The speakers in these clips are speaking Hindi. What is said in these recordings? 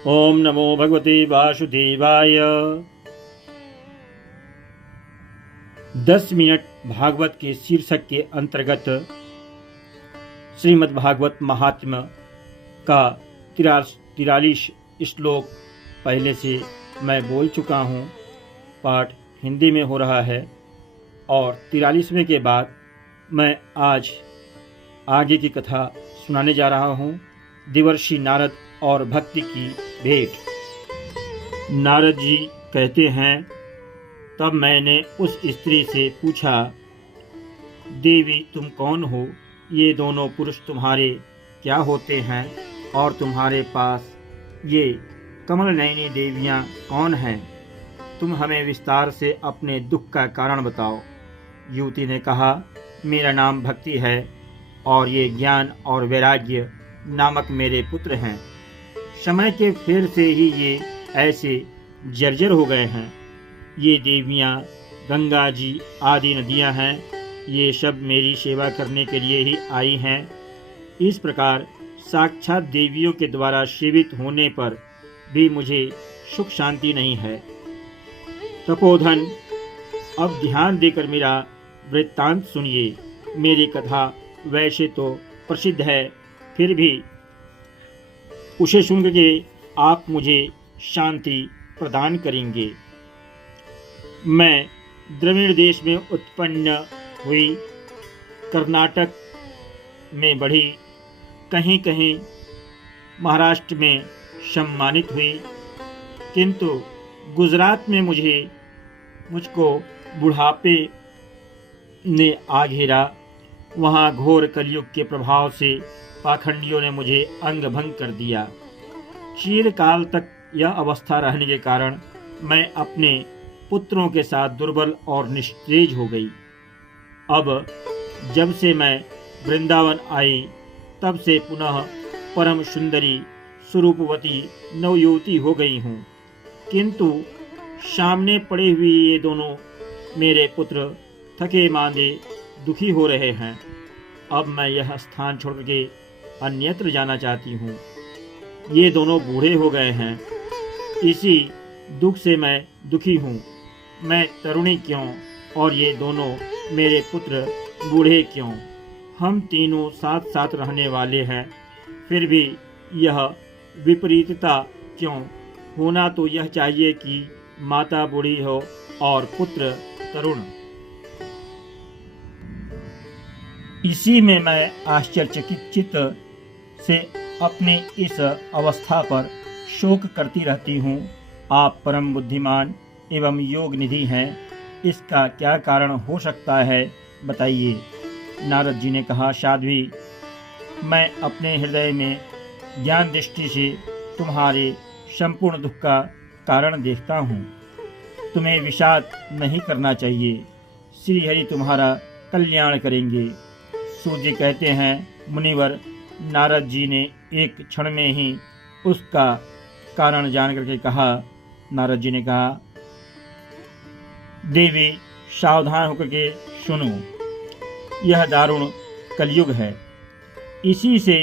ओम नमो भगवते वासुदेवाय। 10 मिनट भागवत के शीर्षक के अंतर्गत श्रीमद् भागवत महात्म्य का 43 श्लोक पहले से मैं बोल चुका हूँ। पाठ हिंदी में हो रहा है और 43वें के बाद मैं आज आगे की कथा सुनाने जा रहा हूँ। देवर्षि नारद और भक्ति की भेंट। नारद जी कहते हैं, तब मैंने उस स्त्री से पूछा, देवी तुम कौन हो? ये दोनों पुरुष तुम्हारे क्या होते हैं और तुम्हारे पास ये कमल नयनी देवियाँ कौन हैं? तुम हमें विस्तार से अपने दुख का कारण बताओ। युवती ने कहा, मेरा नाम भक्ति है और ये ज्ञान और वैराग्य नामक मेरे पुत्र हैं। समय के फेर से ही ये ऐसे जर्जर हो गए हैं। ये देवियाँ गंगा जी आदि नदियाँ हैं। ये सब मेरी सेवा करने के लिए ही आई हैं। इस प्रकार साक्षात देवियों के द्वारा सेवित होने पर भी मुझे सुख शांति नहीं है। तपोधन, अब ध्यान देकर मेरा वृत्तांत सुनिए। मेरी कथा वैसे तो प्रसिद्ध है, फिर भी उसे सुन के आप मुझे शांति प्रदान करेंगे। मैं द्रविड़ देश में उत्पन्न हुई, कर्नाटक में बढ़ी, कहीं कहीं महाराष्ट्र में सम्मानित हुई, किंतु गुजरात में मुझको बुढ़ापे ने आ घेरा। वहाँ घोर कलयुग के प्रभाव से पाखंडियों ने मुझे अंग भंग कर दिया। चिरकाल तक यह अवस्था रहने के कारण मैं अपने पुत्रों के साथ दुर्बल और निस्तेज हो गई। अब जब से मैं वृंदावन आई, तब से पुनः परम सुंदरी स्वरूपवती नवयुवती हो गई हूँ, किंतु सामने पड़े हुए ये दोनों मेरे पुत्र थके मांदे दुखी हो रहे हैं। अब मैं यह स्थान छोड़ के अन्यत्र जाना चाहती हूँ। ये दोनों बूढ़े हो गए हैं, इसी दुख से मैं दुखी हूँ। मैं तरुणी क्यों और ये दोनों मेरे पुत्र बूढ़े क्यों? हम तीनों साथ साथ रहने वाले हैं, फिर भी यह विपरीतता क्यों? होना तो यह चाहिए कि माता बूढ़ी हो और पुत्र तरुण। इसी में मैं आश्चर्यचकित से अपनी इस अवस्था पर शोक करती रहती हूँ। आप परम बुद्धिमान एवं योग निधि हैं, इसका क्या कारण हो सकता है, बताइए। नारद जी ने कहा, साध्वी, मैं अपने हृदय में ज्ञान दृष्टि से तुम्हारे संपूर्ण दुख का कारण देखता हूँ। तुम्हें विषाद नहीं करना चाहिए। श्री हरि तुम्हारा कल्याण करेंगे। सूर्य कहते हैं, मुनिवर, नारद जी ने एक क्षण में ही उसका कारण जान करके कहा। नारद जी ने कहा, देवी सावधान होकर के सुनो, यह दारुण कलयुग है। इसी से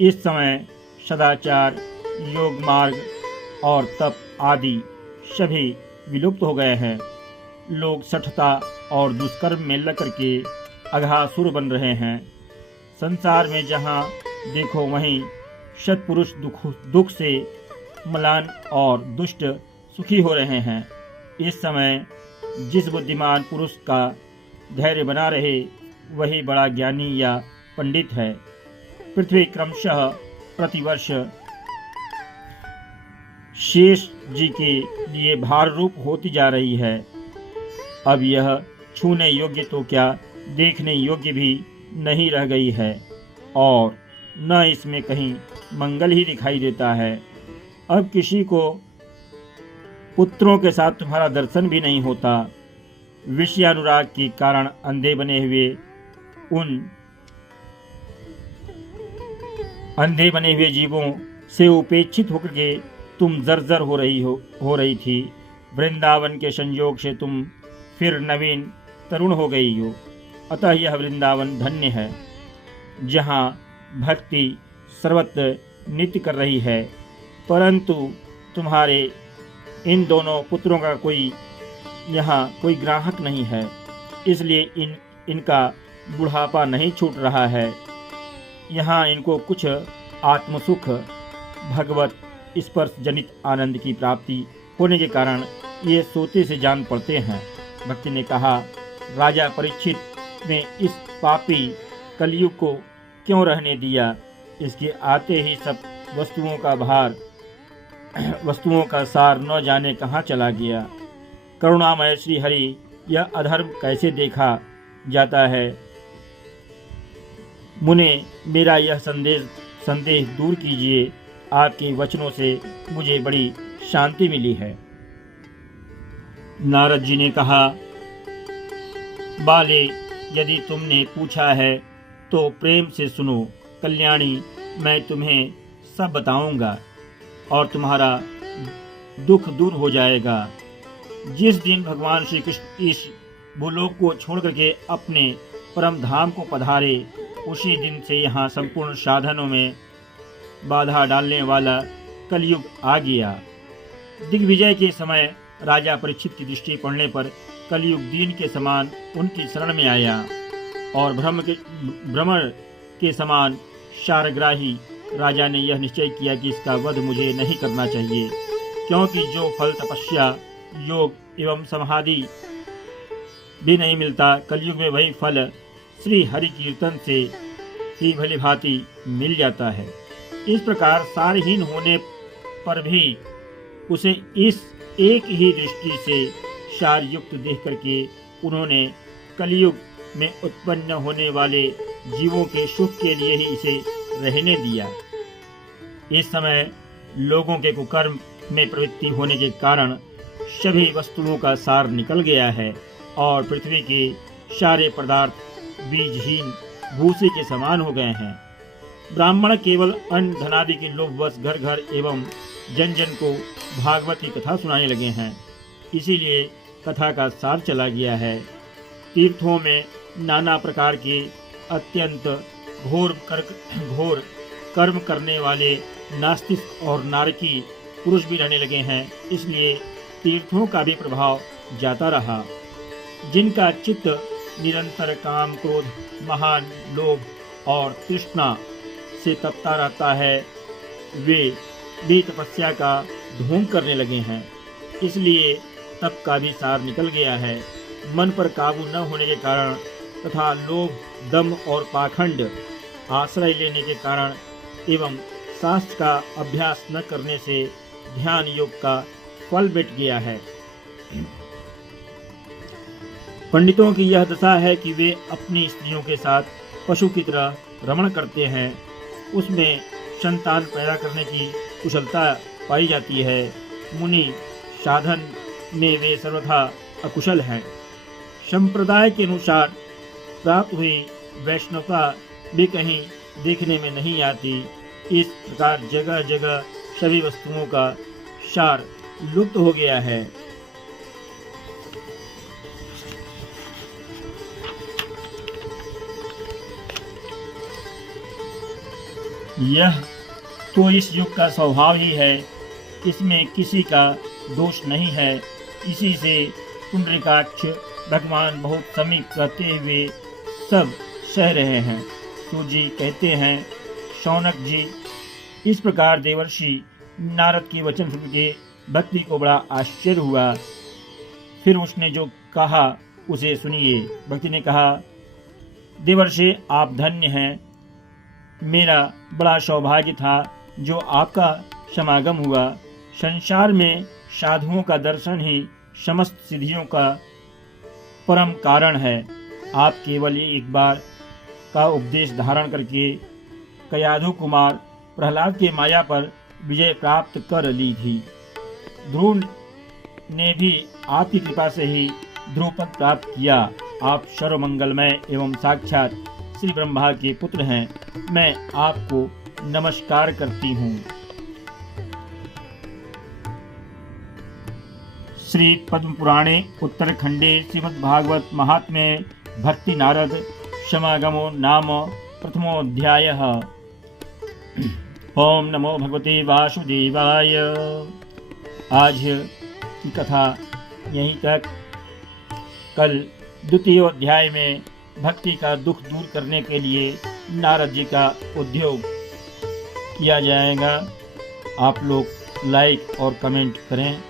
इस समय सदाचार, योग मार्ग और तप आदि सभी विलुप्त हो गए हैं। लोग सठता और दुष्कर्म में लग करके अघासुर बन रहे हैं। संसार में जहाँ देखो वहीं सत्पुरुष दुख से मलान और दुष्ट सुखी हो रहे हैं। इस समय जिस बुद्धिमान पुरुष का धैर्य बना रहे, वही बड़ा ज्ञानी या पंडित है। पृथ्वी क्रमशः प्रतिवर्ष शेष जी के लिए भार रूप होती जा रही है। अब यह छूने योग्य तो क्या, देखने योग्य भी नहीं रह गई है और न इसमें कहीं मंगल ही दिखाई देता है। अब किसी को पुत्रों के साथ तुम्हारा दर्शन भी नहीं होता। विषयानुराग के कारण अंधे बने हुए जीवों से उपेक्षित होकर के तुम जर्जर हो रही थी। वृंदावन के संयोग से तुम फिर नवीन तरुण हो गई हो। अतः यह वृंदावन धन्य है, जहाँ भक्ति सर्वत्र नित्य कर रही है। परंतु तुम्हारे इन दोनों पुत्रों का यहाँ कोई ग्राहक नहीं है, इसलिए इनका बुढ़ापा नहीं छूट रहा है। यहाँ इनको कुछ आत्मसुख भगवत स्पर्श जनित आनंद की प्राप्ति होने के कारण ये सोते से जान पड़ते हैं। भक्ति ने कहा, राजा परीक्षित ने इस पापी कलयुग को क्यों रहने दिया? इसके आते ही सब वस्तुओं का सार न जाने कहाँ चला गया। करुणामय श्री हरि, यह अधर्म कैसे देखा जाता है? मुने, मेरा यह संदेह दूर कीजिए। आपके वचनों से मुझे बड़ी शांति मिली है। नारद जी ने कहा, बाले, यदि तुमने पूछा है तो प्रेम से सुनो। कल्याणी, मैं तुम्हें सब बताऊंगा और तुम्हारा दुख दूर हो जाएगा। जिस दिन भगवान श्री कृष्ण इस भूलोक को छोड़ करके अपने परम धाम को पधारे, उसी दिन से यहाँ संपूर्ण साधनों में बाधा डालने वाला कलयुग आ गया। दिग्विजय के समय राजा परीक्षित की दृष्टि पड़ने पर कलयुग दीन के समान उनकी शरण में आया और भ्रमण के समान शारग्राही राजा ने यह निश्चय किया कि इसका वध मुझे नहीं करना चाहिए, क्योंकि जो फल तपस्या, योग एवं समाधि भी नहीं मिलता, कलयुग में वही फल श्री हरि कीर्तन से ही भली भांति मिल जाता है। इस प्रकार सारहीन होने पर भी उसे इस एक ही दृष्टि से सार युक्त देख करके उन्होंने कलयुग में उत्पन्न होने वाले जीवों के सुख के लिए ही इसे रहने दिया। इस समय लोगों के कुकर्म में प्रवृत्ति होने के कारण सभी वस्तुओं का सार निकल गया है और पृथ्वी के सारे पदार्थ बीजहीन भूसे के समान हो गए हैं। ब्राह्मण केवल अन्न धनादि के लोभवश घर घर एवं जन जन को भागवत की कथा सुनाने लगे हैं। इसीलिए कथा का सार चला गया है। तीर्थों में नाना प्रकार के अत्यंत घोर कर्म करने वाले नास्तिक और नारकी पुरुष भी रहने लगे हैं, इसलिए तीर्थों का भी प्रभाव जाता रहा। जिनका चित्त निरंतर काम, क्रोध, महान लोभ और तृष्णा से तपता रहता है, वे भी तपस्या का ढोंग करने लगे हैं। इसलिए तप का भी सार निकल गया है। मन पर काबू न होने के कारण तथा लोभ, दम और पाखंड आश्रय लेने के कारण एवं शास्त्र का अभ्यास न करने से ध्यान योग का फल बैठ गया है। पंडितों की यह दशा है कि वे अपनी स्त्रियों के साथ पशु की तरह रमण करते हैं। उसमें संतान पैदा करने की कुशलता पाई जाती है। मुनि साधन में वे सर्वथा अकुशल हैं। संप्रदाय के अनुसार प्राप्त हुई वैष्णवता भी कहीं देखने में नहीं आती। इस प्रकार जगह जगह सभी वस्तुओं का सार लुप्त हो गया है। यह तो इस युग का स्वभाव ही है, इसमें किसी का दोष नहीं है। इसी से पुंडरीकाक्ष भगवान बहुत समीप रहते हुए सब सह रहे हैं। सूत जी कहते हैं, शौनक जी, इस प्रकार देवर्षि नारद के वचन सुन के भक्ति को बड़ा आश्चर्य हुआ। फिर उसने जो कहा उसे सुनिए। भक्ति ने कहा, देवर्षि आप धन्य हैं। मेरा बड़ा सौभाग्य था जो आपका समागम हुआ। संसार में साधुओं का दर्शन ही समस्त सिद्धियों का परम कारण है। आप केवल एक बार का उपदेश धारण करके कयाधु कुमार प्रहलाद के माया पर विजय प्राप्त कर ली थी। ध्रुव ने भी आपकी कृपा से ही ध्रुवपद प्राप्त किया। आप सर्वमंगलमय एवं साक्षात श्री ब्रह्मा के पुत्र हैं। मैं आपको नमस्कार करती हूँ। श्री पद्म पुराणे उत्तरखंडे श्रीमद्भागवत महात्म्ये भक्ति नारद समागमो नाम प्रथमोऽध्यायः। ओम नमो भगवते वासुदेवाय। आज की कथा यहीं तक। कल द्वितीय अध्याय में भक्ति का दुख दूर करने के लिए नारद जी का उद्योग किया जाएगा। आप लोग लाइक और कमेंट करें।